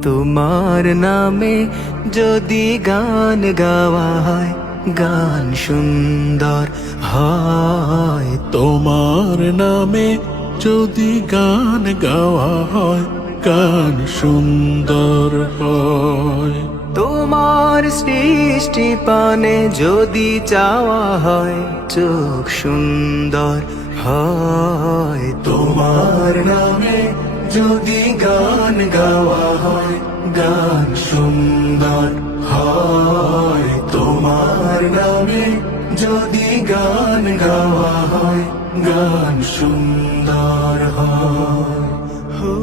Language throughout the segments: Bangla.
তোমার নামে যদি গান গাওয়া হয়, গান সুন্দর হয়। তোমার নামে যদি গান গাওয়া হয়, গান সুন্দর হয়। তোমার সৃষ্টি পানে যদি চাওয়া হয়, চোখ সুন্দর হয়। তোমার নামে যদি গান গাওয়া হয়, গান সুন্দর হয়। তোমার নামে যদি গান গাওয়া হয়, গান সুন্দর হয়। হো,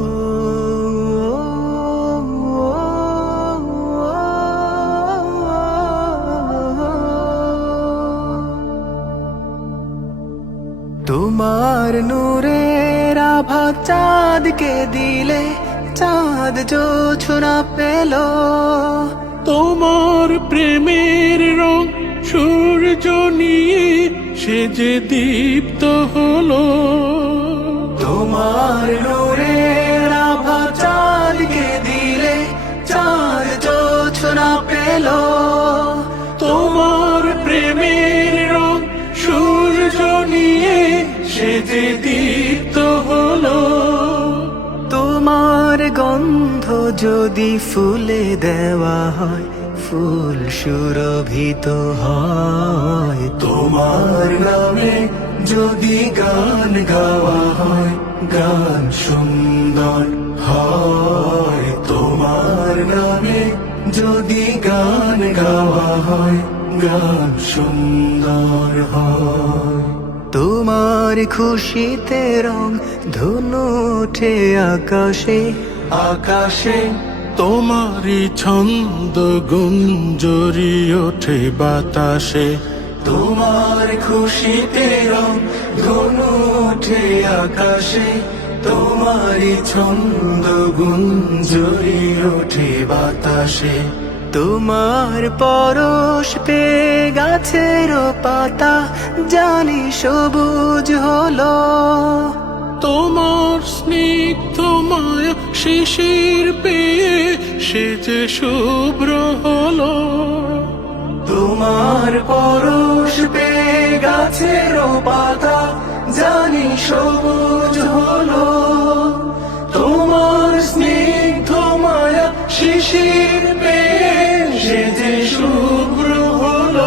তোমার নূরের আভা চাঁদকে দিলে, চাঁদ জোছনা পেল। তোমার প্রেমের রং সূর্য নিয়ে সে যে দীপ্ত হলো। তোমার নূরের আভা চাঁদকে দিলে, চাঁদ জোছনা পেল। তোমার প্রেমের রং সূর্য নিয়ে সে যে দীপ্ত হলো। তোমার গন্ধ যদি ফুলে দেওয়া হয়, ফুল সুরভিত হয়। তোমার নামে যদি গান গাওয়া হয়, গান সুন্দর হয়। তোমার নামে যদি গান গাওয়া হয়, গান সুন্দর হয়। তোমার খুশিতে রং ধনু ওঠে আকাশে, আকাশে তোমারই ছন্দ গুঞ্জরি ওঠে বাতাসে। তোমার খুশিতে রং ধনু ওঠে আকাশে, তোমারই ছন্দ গুঞ্জরি ওঠে বাতাসে। তোমার পরশ পেয়ে গাছের পাতা জানি সবুজ হলো। তোমার স্নিগ্ধ মায়া শিশির পেয়ে সে যে শুভ্র হলো। তোমার পরশ পেয়ে গাছের পাতা জানি সবুজ হলো। তোমার স্নিগ্ধ মায়া শিশির পেয়ে সে যে শুভ্র হলো।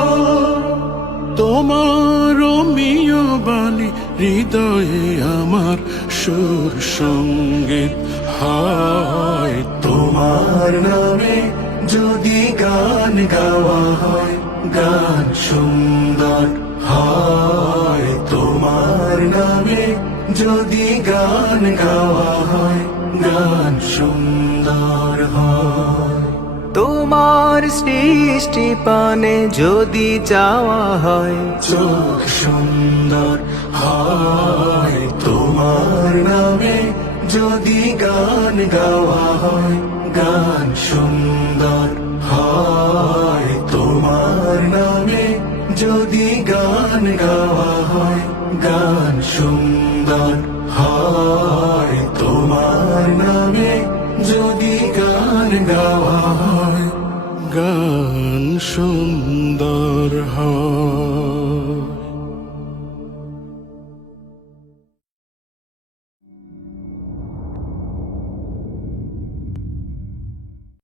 তোমার অমিয় বাণী হৃদয়ে আমার সুর সঙ্গীত হয়। তোমার নামে যদি গান গাওয়া হয়, গান সুন্দর হয়। তোমার নামে যদি গান গাওয়া হয়, গান সুন্দর হয়। তোমার সৃষ্টি পানে যদি চাওয়া হয়, চোখ সুন্দর হয়। তোমার নামে যদি গান গাওয়া হয়, গান সুন্দর হয়। তোমার নামে যদি গান গাওয়া হয়, গান সুন্দর হয়। তোমার নামে যদি গান গাওয়া